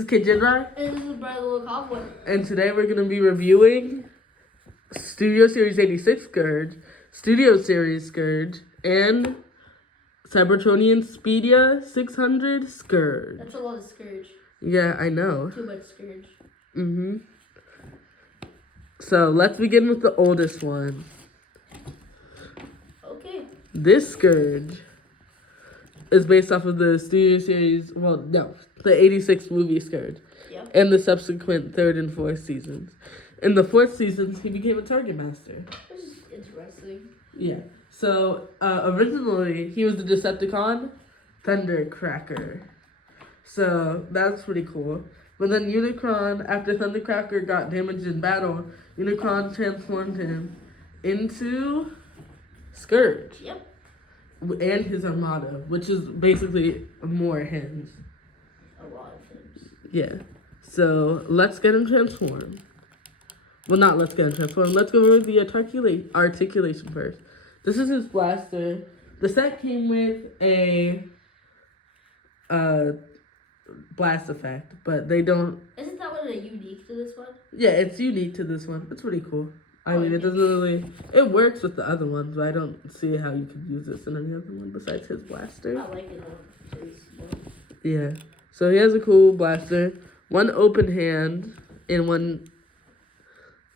This is Kid Jedrai. And this is Brother Little Cowboy. And today we're going to be reviewing Studio Series 86 Scourge, Studio Series Scourge, and Cybertronian Speedia 600 Scourge. That's a lot of Scourge. Yeah, I know. Too much Scourge. So let's begin with the oldest one. Okay. This Scourge is based off of the Studio Series, the 86 movie Scourge. Yep. And the subsequent third and fourth seasons. In the fourth season, he became a target master. This is interesting. Yeah. So, originally, he was the Decepticon Thundercracker. So, that's pretty cool. But then Unicron, after Thundercracker got damaged in battle, Unicron transformed him into Scourge. Yep. And his Armada, which is basically more hands. A lot of things. Yeah. So, let's get him transformed. Well, not let's get him transformed. Let's go over the articulation first. This is his blaster. The set came with a blast effect, but they don't... Isn't that one unique to this one? Yeah, it's unique to this one. It's pretty cool. I mean, it doesn't really... It works with the other ones, but I don't see how you could use this in any other one besides his blaster. I like it though. Yeah. So he has a cool blaster. One open hand and one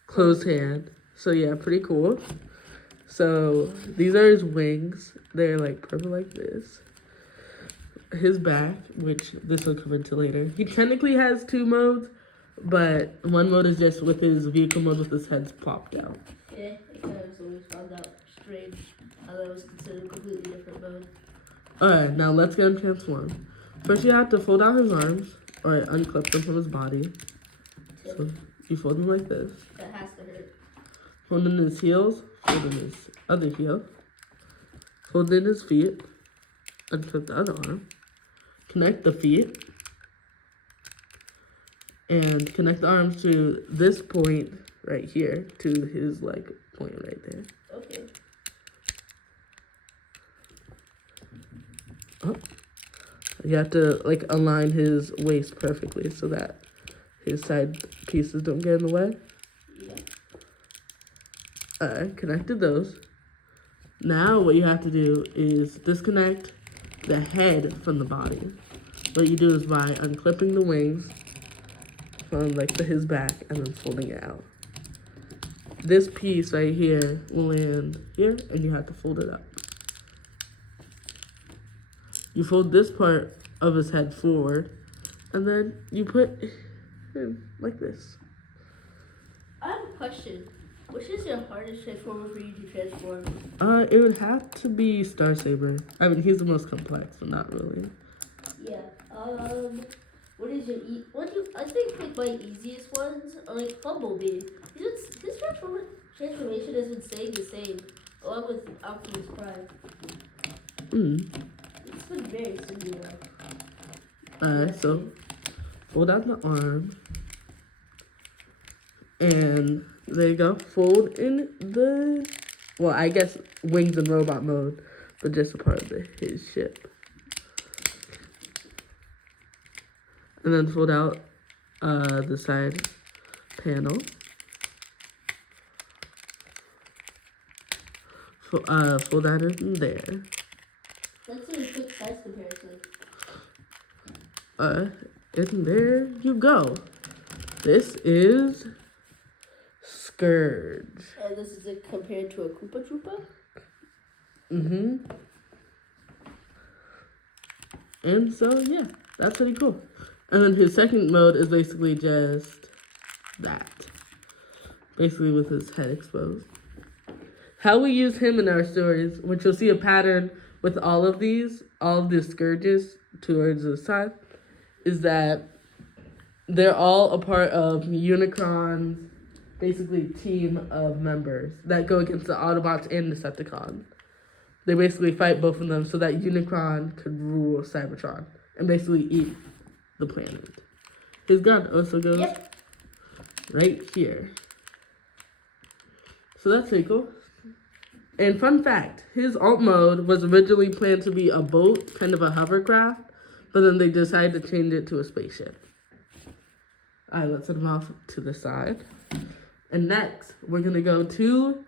closed hand. So yeah, pretty cool. So these are his wings. They're like purple like this. His back, which this will come into later. He technically has two modes, but one mode is just with his vehicle mode with his head popped out. Yeah, I kind of always found that strange. How that was considered a completely different mode. Alright, now let's get him transformed. First you have to fold out his arms, or unclip them from his body. So you fold them like this. That has to hurt. Fold in his heels, fold in his other heel. Fold in his feet, unclip the other arm. Connect the feet. And connect the arms to this point right here, to his like point right there. Okay. Oh. You have to like align his waist perfectly so that his side pieces don't get in the way. Yeah. Connected those. Now what you have to do is disconnect the head from the body. What you do is by unclipping the wings from like his back and then folding it out. This piece right here will land here and you have to fold it up. You fold this part of his head forward and then you put him like this. I have a question. Which is your hardest transformer for you to transform? It would have to be Star Saber. I mean, he's the most complex, but not really. Yeah. What is your I think like my easiest ones are like Bumblebee. His transformation has been staying the same, along with Optimus Prime. It's been very similar. Alright, so fold out the arm. And there you go. Fold in the, well, I guess wings and robot mode, but just a part of his ship. And then fold out the side panel. Fold that in there. Let's do a quick size comparison. And there you go. This is Scourge. And this is compared to a Koopa Troopa? And so, yeah, that's pretty cool. And then his second mode is basically just that. Basically with his head exposed. How we use him in our stories, which you'll see a pattern with all of the Scourges towards the side, is that they're all a part of Unicron's basically team of members that go against the Autobots and Decepticons. They basically fight both of them so that Unicron could rule Cybertron and basically eat the planet. His gun also goes right here. So that's pretty cool. And fun fact, his alt mode was originally planned to be a boat, kind of a hovercraft, but then they decided to change it to a spaceship. Alright, let's set him off to the side. And next, we're gonna go to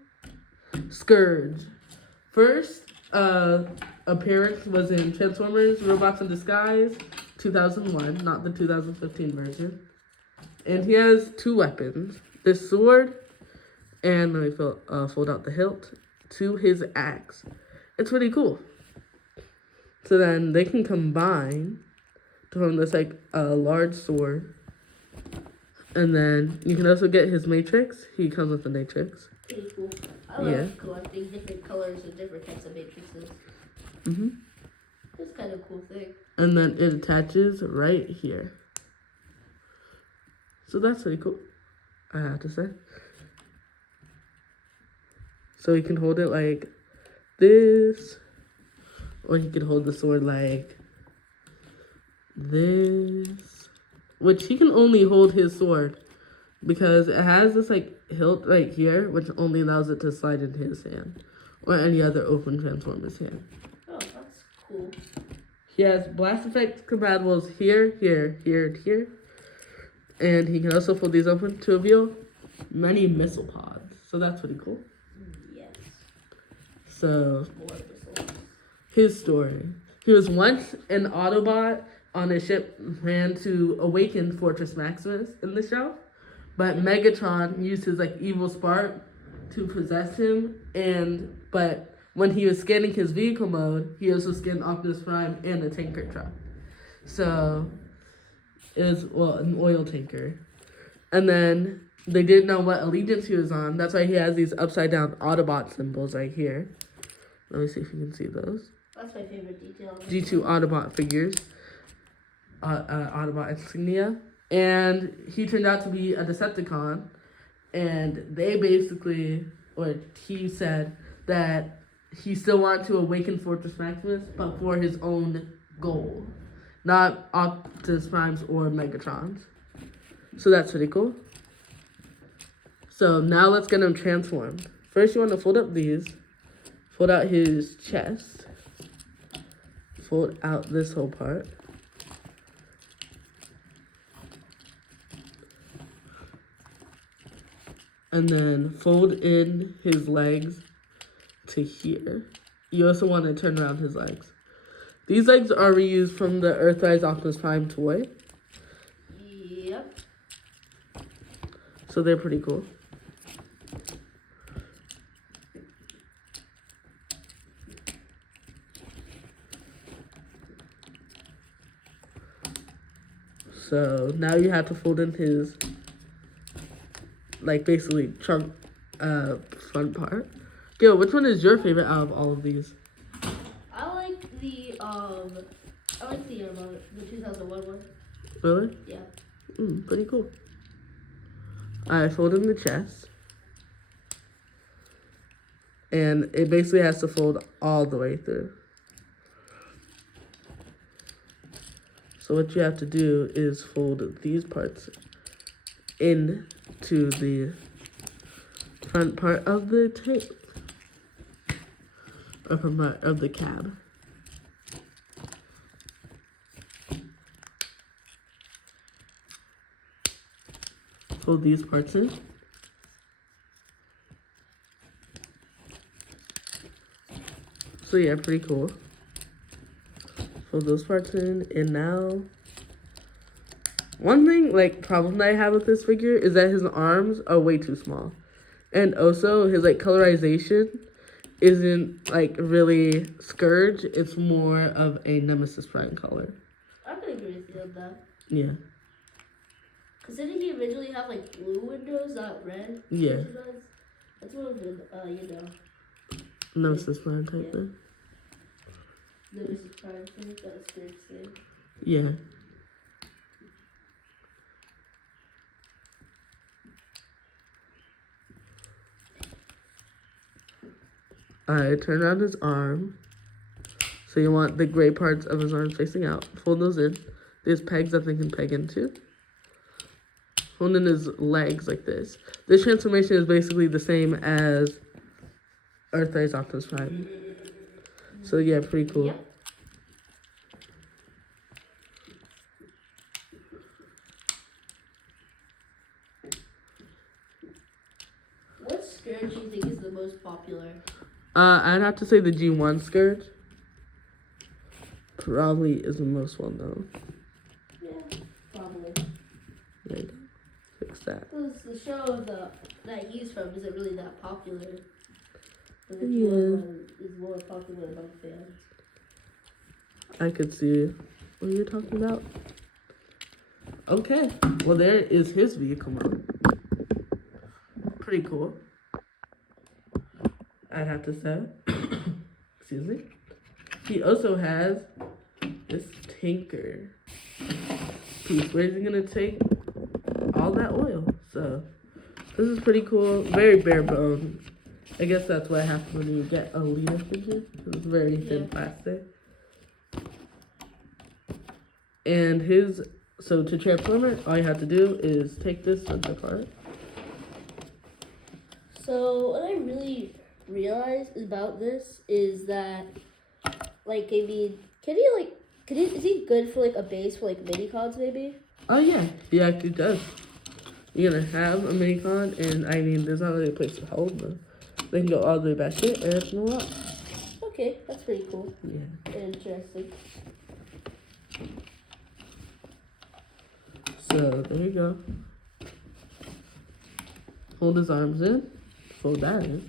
Scourge. First appearance was in Transformers Robots in Disguise 2001, not the 2015 version. And he has two weapons. This sword, and let me fold out the hilt, to his axe. It's pretty cool. So then they can combine to form this like a large sword. And then you can also get his matrix. He comes with the matrix. Pretty cool. I love collecting different colors and different types of matrices. It's kind of a cool thing. And then it attaches right here. So that's pretty cool, I have to say. So you can hold it like this, or you can hold the sword like this, which he can only hold his sword because it has this like hilt right here, which only allows it to slide in his hand or any other open Transformer's hand. Oh, that's cool. He has blast effect compatibles here, here, here, and here. And he can also fold these open to reveal many missile pods. So that's pretty cool. Yes. So, More missiles. his story. He was once an Autobot on a ship ran to awaken Fortress Maximus in the show. But Megatron used his like evil spark to possess him. But when he was scanning his vehicle mode, he also scanned Optimus Prime and a tanker truck. So it was, an oil tanker. And then they didn't know what allegiance he was on. That's why he has these upside down Autobot symbols right here. Let me see if you can see those. That's my favorite detail. G2 Autobot figures. Autobot insignia. And he turned out to be a Decepticon. And they basically, or he said that he still wanted to awaken Fortress Maximus, but for his own goal. Not Optimus Prime's or Megatron's. So that's pretty cool. So now let's get him transformed. First you want to fold up these. Fold out his chest. Fold out this whole part. And then fold in his legs to here. You also want to turn around his legs. These legs are reused from the Earthrise Optimus Prime toy. Yep. So they're pretty cool. So now you have to fold in his, like basically trunk, front part. Gil, which one is your favorite out of all of these? I like the 2001 one. Really? Yeah. Pretty cool. I fold in the chest. And it basically has to fold all the way through. So what you have to do is fold these parts into the front part of the tape. Or front part of the cab. Fold these parts in. So yeah, pretty cool. Fold those parts in, and now one thing problem that I have with this figure is that his arms are way too small. And also his colorization isn't really Scourge, it's more of a Nemesis Prime color. I can agree with you on that. Yeah. Cause didn't he originally have blue windows, not red? Yeah. That's one of the Nemesis Prime type thing. Nemesis Prime thing, that's Scourge thing. Yeah. I turn around his arm. So you want the gray parts of his arms facing out. Fold those in. There's pegs that they can peg into. Fold in his legs like this. This transformation is basically the same as Earthrise Optimus Prime. So yeah, pretty cool. Yep. Scourge do you think is the most popular? I'd have to say the G1 Scourge probably is the most well known. Yeah, probably. There you go. Fix that. Because the show that he's from isn't really that popular. But the Yeah. G1 one is more popular among fans. I could see what you're talking about. Okay. Well, there is his vehicle mode. Pretty cool. I'd have to say. Excuse me. He also has this tanker piece. Where is he gonna take all that oil? So this is pretty cool. Very bare bones. I guess that's what happens when you get a leader figure. It's very thin plastic. And so to transform it, all you have to do is take this center part. So what I really realized about this is that, like, I mean, is he good for like a base for like mini cons maybe? Oh yeah, he actually does. You're gonna have a mini con, and I mean, there's not really a place to hold them. They can go all the way back here, and it's no lot. Okay, that's pretty cool. Yeah. Interesting. So there you go. Hold his arms in. Fold that in.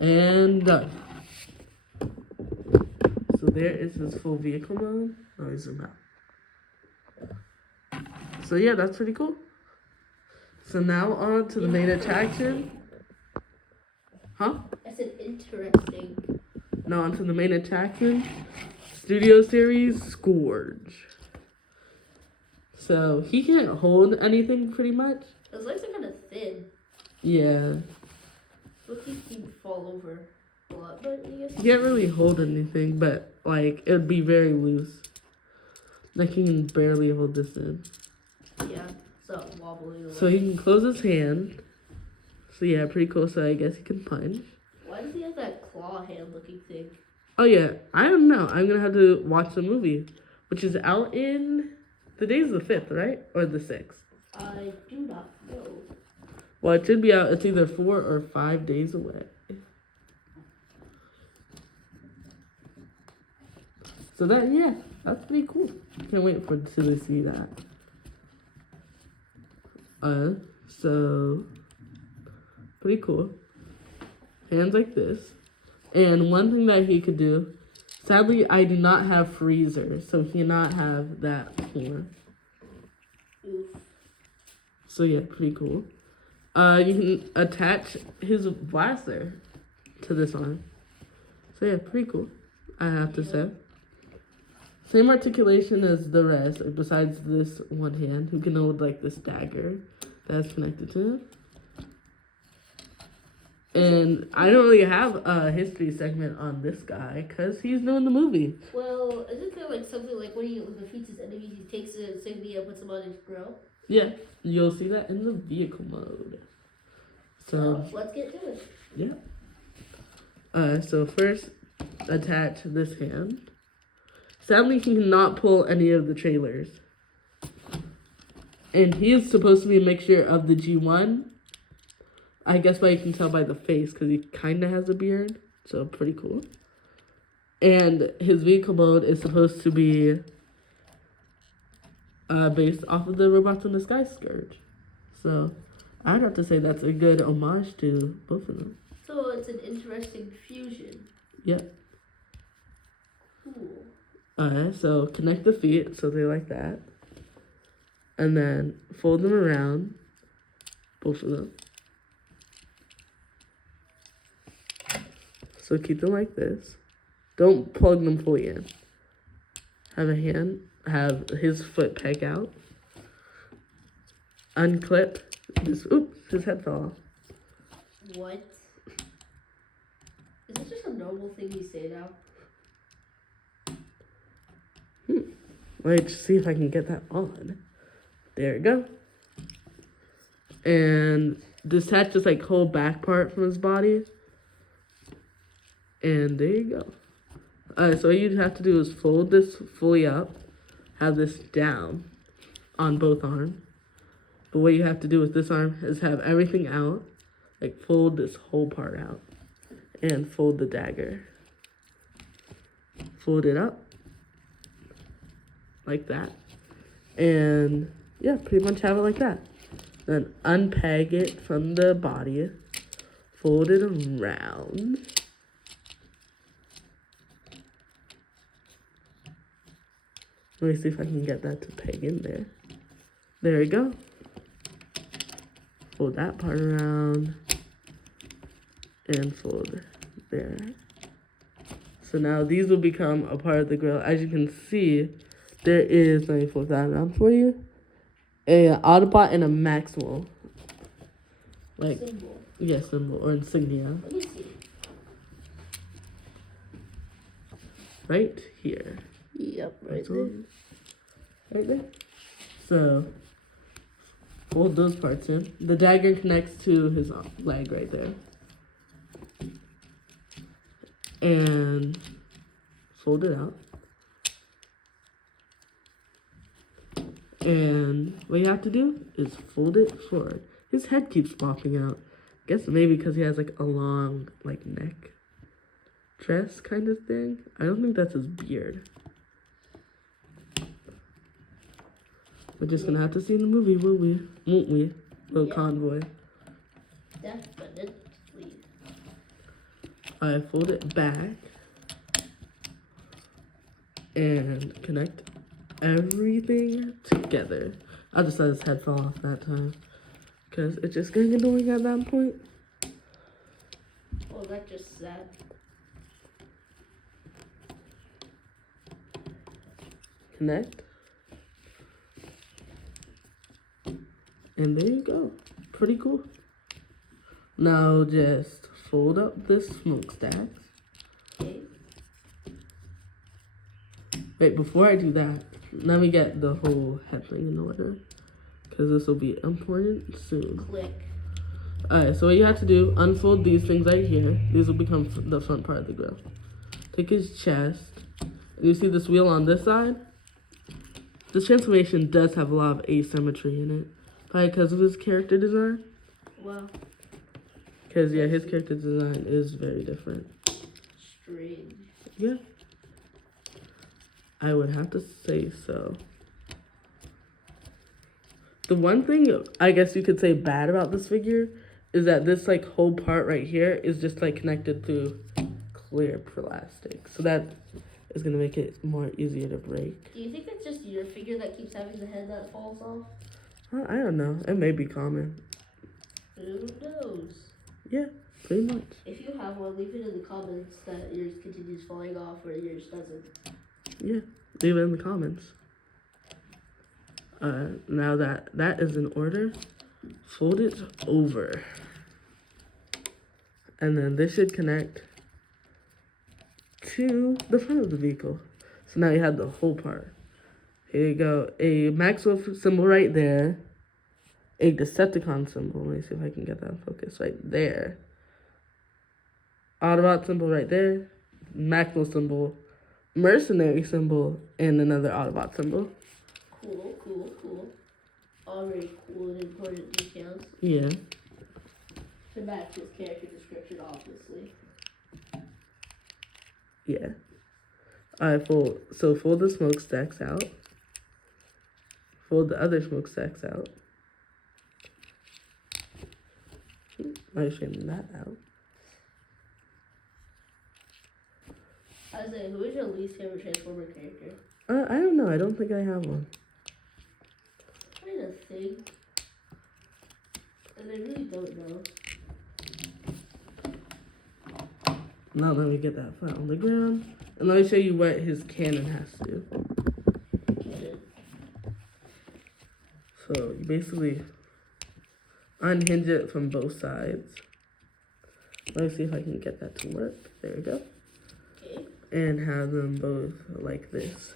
And done. So there is his full vehicle mode. Let me zoom out. So yeah, that's pretty cool. So now on to the main attraction. Huh? I said interesting. Now on to the main attraction. Studio Series Scourge. So he can't hold anything pretty much. His legs are kind of thin. Yeah. Look, he'd fall over a lot, but I guess He can't really hold anything, but like it would be very loose. Like he can barely hold this in. yeah, it's not wobbling away. So he can close his hand. So yeah, pretty cool. So I guess he can punch. Why does he have that claw hand looking thing? Oh yeah, I don't know. I'm gonna have to watch the movie, which is out in the day's the 5th, right? Or the 6th. I do not know. Well, it should be out. It's either 4 or 5 days away. So that, yeah, that's pretty cool. Can't wait for to see that. So pretty cool. Hands like this. And one thing that he could do, sadly, I do not have freezer, so he cannot have that form. Oof. So yeah, pretty cool. You can attach his blaster to this arm. So yeah, pretty cool, I have to say. Same articulation as the rest, besides this one hand, who can hold like this dagger that's connected to him. And I don't really have a history segment on this guy because he's new in the movie. Well, isn't there like something like when he defeats his enemies, he takes a insignia and puts them on his grill? Yeah, you'll see that in the vehicle mode. So let's get to it. yeah. So first, attach this hand. Sadly, he cannot pull any of the trailers. And he is supposed to be a mixture of the G1. I guess you can tell by the face because he kind of has a beard. So pretty cool. And his vehicle mode is supposed to be based off of the Robots in the Sky Scourge. So I'd have to say that's a good homage to both of them. So it's an interesting fusion. Yep. Cool. Alright, so connect the feet so they like that. And then fold them around, both of them. So keep them like this. Don't plug them fully in. Have his foot peg out. Unclip this. Oops, his head fell off. What? Is this just a normal thing you say now? Let me just see if I can get that on. There we go. And detach this like whole back part from his body. And there you go. Alright, so what you'd have to do is fold this fully up, have this down on both arms. But what you have to do with this arm is have everything out, like fold this whole part out, and fold the dagger. Fold it up, like that. And yeah, pretty much have it like that. Then unpeg it from the body, fold it around. Let me see if I can get that to peg in there. There we go. Fold that part around and fold there. So now these will become a part of the grill. As you can see, there is, let me flip that around for you, a Autobot and a Maximal. Like, Symbol. yeah, symbol or insignia. Let me see. Right here. Yep, right That's there. all. Right there. So, fold those parts in. The dagger connects to his leg right there. And fold it out. And what you have to do is fold it forward. His head keeps popping out. Guess maybe because he has like a long like neck dress kind of thing. I don't think that's his beard. We're just gonna have to see in the movie, will we? Won't we? Little Yeah. convoy. Definitely. I fold it back and connect everything together. I just let his head fall off that time because it's just getting annoying at that point. Oh, that just sad. Connect. And there you go. Pretty cool. Now just fold up this smokestack. Okay. Wait, before I do that, let me get the whole head thing in order. Because this will be important soon. Click. Alright, so what you have to do, unfold these things right here. These will become the front part of the grill. Take his chest. And you see this wheel on this side? This transformation does have a lot of asymmetry in it. Probably because of his character design. Wow. Because, yeah, his character design is very different. Strange. Yeah. I would have to say so. The one thing I guess you could say bad about this figure is that this like whole part right here is just like connected through clear plastic. So that is gonna make it more easier to break. Do you think that's just your figure that keeps having the head that falls off? I don't know. It may be common. Who knows? Yeah, pretty much. If you have one, leave it in the comments that yours continues falling off or yours doesn't. Yeah, leave it in the comments. Now that that is in order, fold it over. And then this should connect to the front of the vehicle. So now you have the whole part. Here you go. A Maxwell symbol right there. A Decepticon symbol. Let me see if I can get that in focus right there. Autobot symbol right there. Maxwell symbol. Mercenary symbol. And another Autobot symbol. Cool, cool, cool. All very cool and important details. Yeah. To match his character description, obviously. Yeah. Alright, fold the smokestacks out. Fold the other smokestacks out. I straighten that out. I was like, who is your least favorite Transformer character? I don't know. I don't think I have one. Trying to think. And I really don't know. Now let me get that flat on the ground. And let me show you what his cannon has to do. Cannon. So you basically unhinge it from both sides. Let me see if I can get that to work. There we go. Okay. And have them both like this.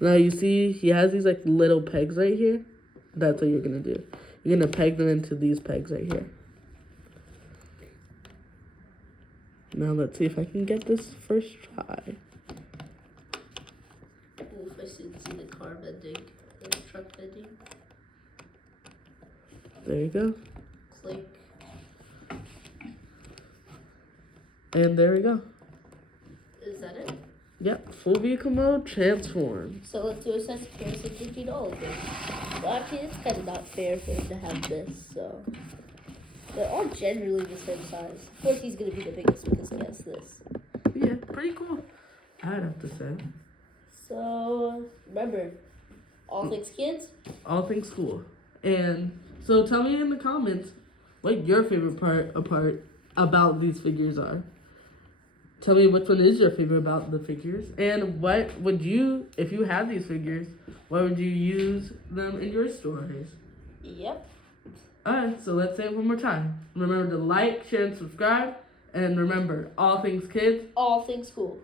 Now you see he has these like little pegs right here. That's what you're gonna do. You're gonna peg them into these pegs right here. Now let's see if I can get this first try. so you can see the car bending and the truck bending. There you go. Click. And there we go. Is that it? Yep, full vehicle mode, transform. So let's do a size comparison between all of them. Well, actually, it's kind of not fair for him to have this, so. They're all generally the same size. Of course, he's going to be the biggest because he has this. Yeah, pretty cool, I'd have to say. So, remember, all things kids. All things cool. And so tell me in the comments what your favorite part about these figures are. Tell me which one is your favorite about the figures. And what would you, if you had these figures, what would you use them in your stories? Yep. Alright, so let's say it one more time. Remember to like, share, and subscribe. And remember, all things kids. All things cool.